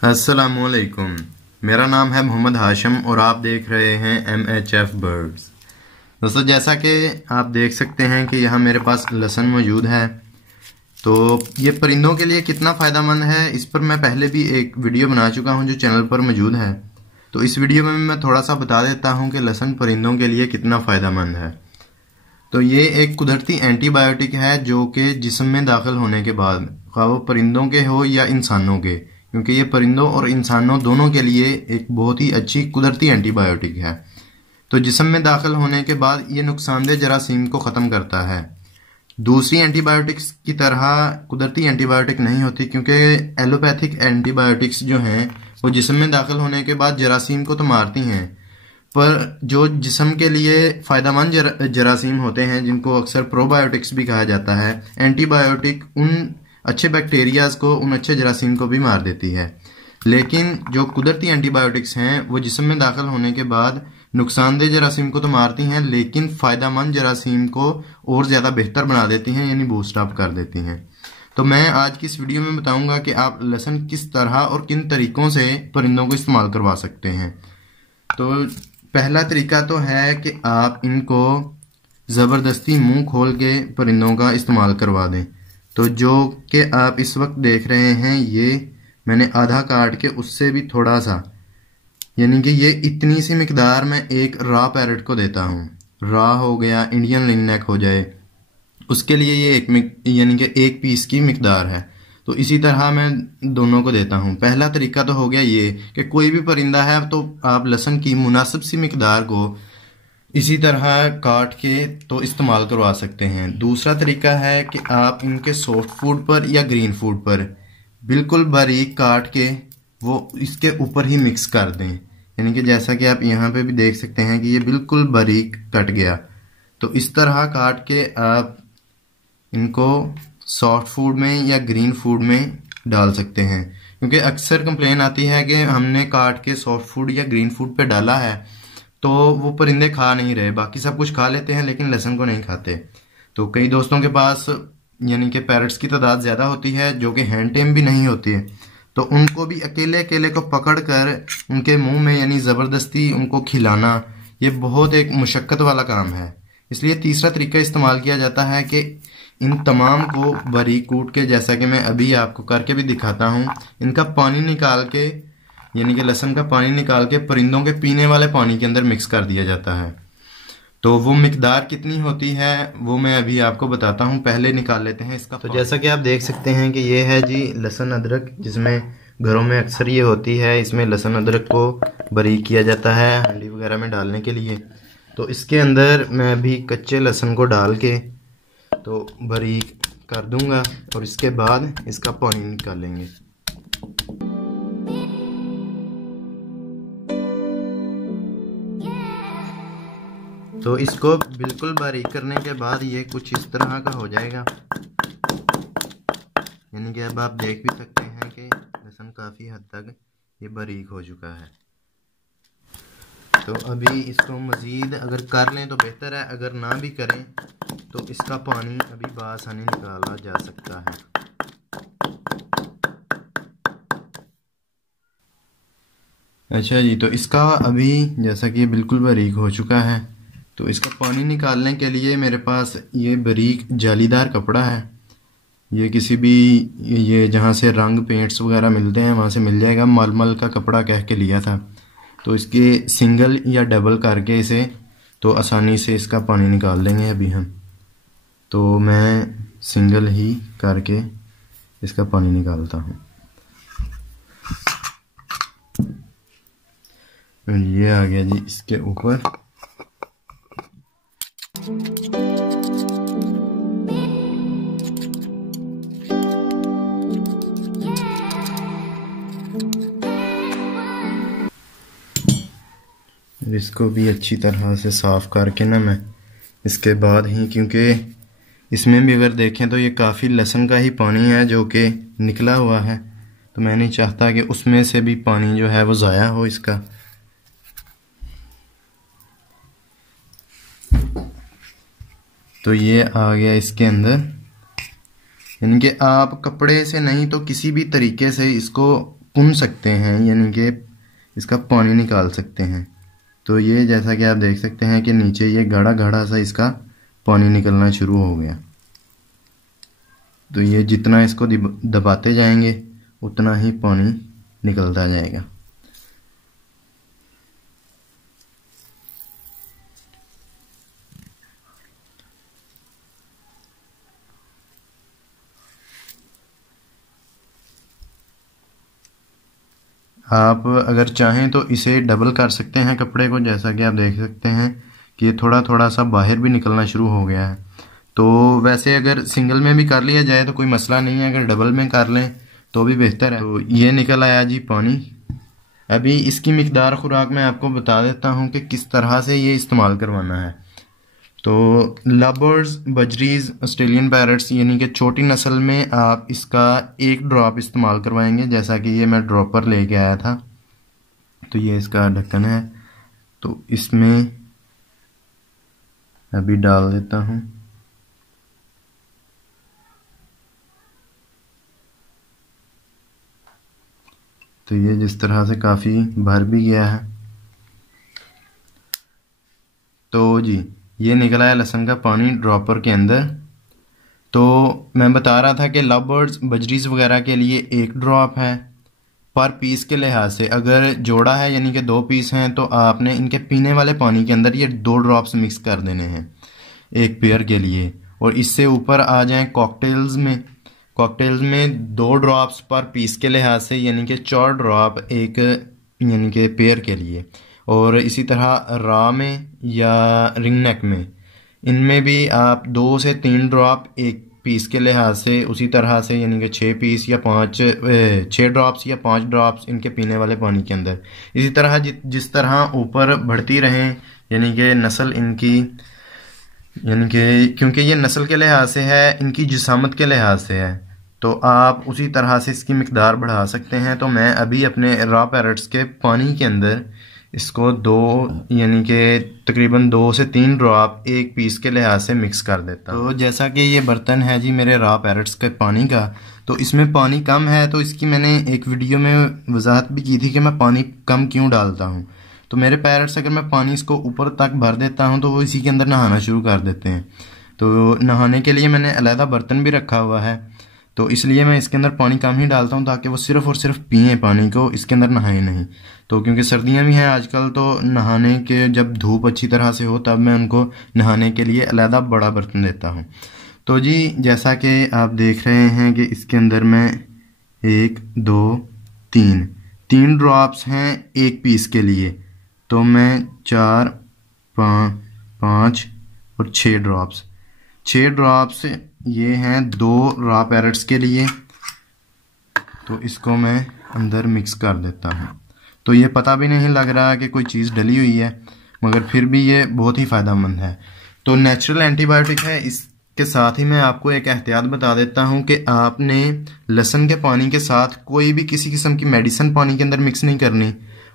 अस्सलामुअलैकुम। मेरा नाम है मोहम्मद हाशिम और आप देख रहे हैं MHF बर्ड्स। दोस्तों, जैसा कि आप देख सकते हैं कि यहाँ मेरे पास लहसुन मौजूद है। तो ये परिंदों के लिए कितना फ़ायदेमंद है, इस पर मैं पहले भी एक वीडियो बना चुका हूँ जो चैनल पर मौजूद है। तो इस वीडियो में मैं थोड़ा सा बता देता हूँ कि लहसुन परिंदों के लिए कितना फ़ायदेमंद है। तो ये एक कुदरती एंटीबायोटिक है जो कि जिस्म में दाखिल होने के बाद, ख्वाह वो परिंदों के हो या इंसानों के, क्योंकि ये परिंदों और इंसानों दोनों के लिए एक बहुत ही अच्छी कुदरती एंटीबायोटिक है। तो जिस्म में दाखिल होने के बाद ये नुकसानदेह जरासीम को ख़त्म करता है। दूसरी एंटीबायोटिक्स की तरह कुदरती एंटीबायोटिक नहीं होती, क्योंकि एलोपैथिक एंटीबायोटिक्स जो हैं वो जिस्म में दाखिल होने के बाद जरासीम को तो मारती हैं, पर जो जिस्म के लिए फ़ायदेमंद जरासीम होते हैं, जिनको अक्सर प्रोबायोटिक्स भी कहा जाता है, एंटीबायोटिक उन अच्छे बैक्टीरियाज को, उन अच्छे जरासीम को भी मार देती है। लेकिन जो कुदरती एंटीबायोटिक्स हैं वो जिस्म में दाखिल होने के बाद नुकसानदेह जरासीम को तो मारती हैं, लेकिन फ़ायदेमंद जरासीम को और ज़्यादा बेहतर बना देती हैं, यानी बूस्ट अप कर देती हैं। तो मैं आज की इस वीडियो में बताऊंगा कि आप लहसुन किस तरह और किन तरीक़ों से परिंदों को इस्तेमाल करवा सकते हैं। तो पहला तरीका तो है कि आप इनको ज़बरदस्ती मुंह खोल के परिंदों का इस्तेमाल करवा दें। तो जो कि आप इस वक्त देख रहे हैं, ये मैंने आधा काट के उससे भी थोड़ा सा, यानी कि ये इतनी सी मिकदार में एक रॉ पैरट को देता हूँ। रॉ हो गया, इंडियन लिननेक हो जाए, उसके लिए ये यानी कि एक पीस की मिकदार है। तो इसी तरह मैं दोनों को देता हूँ। पहला तरीका तो हो गया ये कि कोई भी परिंदा है तो आप लहसुन की मुनासिब सी मिकदार को इसी तरह काट के तो इस्तेमाल करवा सकते हैं। दूसरा तरीका है कि आप इनके सॉफ्ट फूड पर या ग्रीन फूड पर बिल्कुल बारीक काट के वो इसके ऊपर ही मिक्स कर दें, यानी कि जैसा कि आप यहाँ पे भी देख सकते हैं कि ये बिल्कुल बारीक कट गया। तो इस तरह काट के आप इनको सॉफ्ट फूड में या ग्रीन फूड में डाल सकते हैं, क्योंकि अक्सर कंप्लेन आती है कि हमने काट के सॉफ्ट फूड या ग्रीन फूड पे डाला है तो वो परिंदे खा नहीं रहे, बाकी सब कुछ खा लेते हैं लेकिन लहसुन को नहीं खाते। तो कई दोस्तों के पास यानी कि पैरट्स की तादाद ज़्यादा होती है जो कि हैंड टेम भी नहीं होती है, तो उनको भी अकेले अकेले को पकड़ कर उनके मुंह में यानी ज़बरदस्ती उनको खिलाना, ये बहुत एक मुशक्क़त वाला काम है। इसलिए तीसरा तरीका इस्तेमाल किया जाता है कि इन तमाम को बारीक कूट के, जैसा कि मैं अभी आपको करके भी दिखाता हूँ, इनका पानी निकाल के, यानी कि लहसुन का पानी निकाल के परिंदों के पीने वाले पानी के अंदर मिक्स कर दिया जाता है। तो वो मिकदार कितनी होती है वो मैं अभी आपको बताता हूँ। पहले निकाल लेते हैं इसका। तो जैसा कि आप देख सकते हैं कि ये है जी लहसुन अदरक, जिसमें घरों में अक्सर ये होती है। इसमें लहसुन अदरक को बारीक किया जाता है हंडी वगैरह में डालने के लिए। तो इसके अंदर मैं अभी कच्चे लहसुन को डाल के तो बारीक कर दूंगा और इसके बाद इसका पानी निकालेंगे। तो इसको बिल्कुल बारीक करने के बाद ये कुछ इस तरह का हो जाएगा, यानी कि अब आप देख भी सकते हैं कि लहसुन काफ़ी हद तक ये बारीक हो चुका है। तो अभी इसको मज़ीद अगर कर लें तो बेहतर है, अगर ना भी करें तो इसका पानी अभी बआसानी निकाला जा सकता है। अच्छा जी, तो इसका अभी जैसा कि ये बिल्कुल बारीक हो चुका है, तो इसका पानी निकालने के लिए मेरे पास ये बारीक जालीदार कपड़ा है। ये किसी भी ये जहाँ से रंग पेंट्स वगैरह मिलते हैं वहाँ से मिल जाएगा। मलमल का कपड़ा कह के लिया था। तो इसके सिंगल या डबल करके इसे तो आसानी से इसका पानी निकाल देंगे अभी हम। तो मैं सिंगल ही करके इसका पानी निकालता हूँ। ये आ गया जी इसके ऊपर। इसको भी अच्छी तरह से साफ़ करके ना मैं इसके बाद ही, क्योंकि इसमें भी अगर देखें तो ये काफ़ी लहसुन का ही पानी है जो कि निकला हुआ है, तो मैं नहीं चाहता कि उसमें से भी पानी जो है वो ज़ाया हो इसका। तो ये आ गया इसके अंदर, यानी कि आप कपड़े से नहीं तो किसी भी तरीके से इसको पुन सकते हैं, यानी कि इसका पानी निकाल सकते हैं। तो ये जैसा कि आप देख सकते हैं कि नीचे ये गाढ़ा गाढ़ा सा इसका पानी निकलना शुरू हो गया। तो ये जितना इसको दबाते जाएंगे उतना ही पानी निकलता जाएगा। आप अगर चाहें तो इसे डबल कर सकते हैं कपड़े को, जैसा कि आप देख सकते हैं कि ये थोड़ा थोड़ा सा बाहर भी निकलना शुरू हो गया है। तो वैसे अगर सिंगल में भी कर लिया जाए तो कोई मसला नहीं है, अगर डबल में कर लें तो भी बेहतर है। तो ये निकल आया जी पानी। अभी इसकी मिकदार खुराक मैं आपको बता देता हूँ कि किस तरह से ये इस्तेमाल करवाना है। तो लवर्स, बजरीज, ऑस्ट्रेलियन पैरट्स यानी कि छोटी नस्ल में आप इसका 1 ड्रॉप इस्तेमाल करवाएंगे, जैसा कि ये मैं ड्रॉपर लेके आया था। तो ये इसका ढक्कन है, तो इसमें अभी डाल देता हूँ। तो ये जिस तरह से काफ़ी भर भी गया है। तो जी ये निकला है लहसुन का पानी ड्रॉपर के अंदर। तो मैं बता रहा था कि लव बर्ड्स, बजरीज वगैरह के लिए 1 ड्रॉप है पर पीस के लिहाज से। अगर जोड़ा है यानी कि 2 पीस हैं तो आपने इनके पीने वाले पानी के अंदर ये 2 ड्रॉप्स मिक्स कर देने हैं 1 पेयर के लिए। और इससे ऊपर आ जाएं कॉकटेल्स में 2 ड्रॉप्स पर पीस के लिहाज से, यानी कि 4 ड्रॉप एक यानी कि पेयर के लिए। और इसी तरह रा में या रिंग नेक में, इनमें भी आप 2 से 3 ड्रॉप एक पीस के लिहाज से, उसी तरह से यानी कि 6 पीस या 6 ड्रॉप्स या 5 ड्रॉप्स इनके पीने वाले पानी के अंदर। इसी तरह जिस तरह ऊपर बढ़ती रहें यानी कि नस्ल इनकी, यानी कि क्योंकि ये नस्ल के लिहाज से है, इनकी जिसामत के लिहाज से है, तो आप उसी तरह से इसकी मिकदार बढ़ा सकते हैं। तो मैं अभी अपने रॉ पैरट्स के पानी के अंदर इसको 2 यानी कि तकरीबन 2 से 3 ड्रॉप एक पीस के लिहाज से मिक्स कर देता हूँ। तो जैसा कि ये बर्तन है जी मेरे रॉ पैरट्स के पानी का, तो इसमें पानी कम है, तो इसकी मैंने एक वीडियो में वजाहत भी की थी कि मैं पानी कम क्यों डालता हूँ। तो मेरे पैरट्स अगर मैं पानी इसको ऊपर तक भर देता हूँ तो वो इसी के अंदर नहाना शुरू कर देते हैं। तो नहाने के लिए मैंने अलहदा बर्तन भी रखा हुआ है, तो इसलिए मैं इसके अंदर पानी कम ही डालता हूँ ताकि वो सिर्फ़ और सिर्फ पिए पानी को, इसके अंदर नहाए नहीं। तो क्योंकि सर्दियाँ भी हैं आजकल, तो नहाने के जब धूप अच्छी तरह से हो तब मैं उनको नहाने के लिए अलहदा बड़ा बर्तन देता हूँ। तो जी जैसा कि आप देख रहे हैं कि इसके अंदर मैं 1 2 3 ड्रॉप्स हैं एक पीस के लिए, तो मैं 4 5 और 6 ड्रॉप्स ये हैं 2 रॉ पैरट्स के लिए। तो इसको मैं अंदर मिक्स कर देता हूँ। तो ये पता भी नहीं लग रहा कि कोई चीज़ डली हुई है, मगर फिर भी ये बहुत ही फ़ायदेमंद है। तो नेचुरल एंटीबायोटिक है। इसके साथ ही मैं आपको एक एहतियात बता देता हूँ कि आपने लहसुन के पानी के साथ कोई भी किसी किस्म की मेडिसिन पानी के अंदर मिक्स नहीं करनी,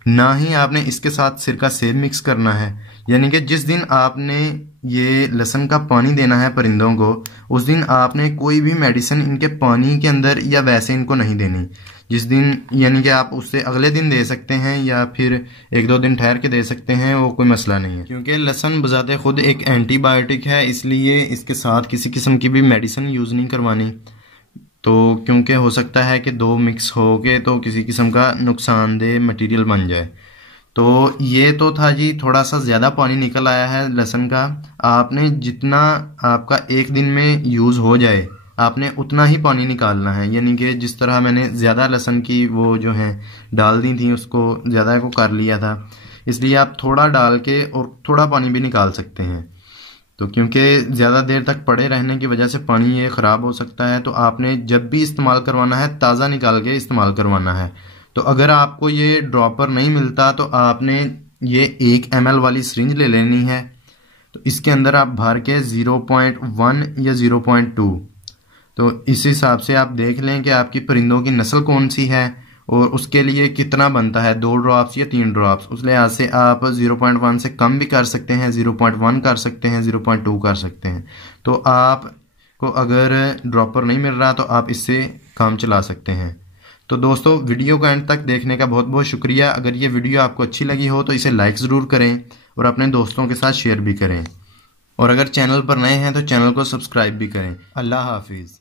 ना ही आपने इसके साथ सिरका सेब मिक्स करना है। यानी कि जिस दिन आपने ये लहसुन का पानी देना है परिंदों को, उस दिन आपने कोई भी मेडिसिन इनके पानी के अंदर या वैसे इनको नहीं देनी। जिस दिन यानी कि आप उससे अगले दिन दे सकते हैं या फिर 1-2 दिन ठहर के दे सकते हैं, वो कोई मसला नहीं है। क्योंकि लहसुन बजाते खुद एक एंटीबायोटिक है, इसलिए इसके साथ किसी किस्म की भी मेडिसिन यूज़ नहीं करवानी। तो क्योंकि हो सकता है कि 2 मिक्स हो के तो किसी किस्म का नुकसानदेह मटेरियल बन जाए। तो ये तो था जी, थोड़ा सा ज़्यादा पानी निकल आया है लहसुन का। आपने जितना आपका एक दिन में यूज़ हो जाए आपने उतना ही पानी निकालना है। यानी कि जिस तरह मैंने ज़्यादा लहसुन की वो जो है डाल दी थी, उसको ज़्यादा को कर लिया था, इसलिए आप थोड़ा डाल के और थोड़ा पानी भी निकाल सकते हैं। तो क्योंकि ज़्यादा देर तक पड़े रहने की वजह से पानी ये ख़राब हो सकता है, तो आपने जब भी इस्तेमाल करवाना है ताज़ा निकाल के इस्तेमाल करवाना है। तो अगर आपको ये ड्रॉपर नहीं मिलता तो आपने ये 1 ml वाली सिरिंज ले लेनी है। तो इसके अंदर आप भर के 0.1 या 0.2, तो इस हिसाब से आप देख लें कि आपकी परिंदों की नस्ल कौन सी है और उसके लिए कितना बनता है, 2 ड्रॉप्स या 3 ड्रॉप्स। उस लिहाज से आप 0.1 से कम भी कर सकते हैं, 0.1 कर सकते हैं, 0.2 कर सकते हैं। तो आपको अगर ड्रॉपर नहीं मिल रहा तो आप इससे काम चला सकते हैं। तो दोस्तों वीडियो को एंड तक देखने का बहुत बहुत शुक्रिया। अगर ये वीडियो आपको अच्छी लगी हो तो इसे लाइक ज़रूर करें और अपने दोस्तों के साथ शेयर भी करें, और अगर चैनल पर नए हैं तो चैनल को सब्सक्राइब भी करें। अल्लाह हाफिज़।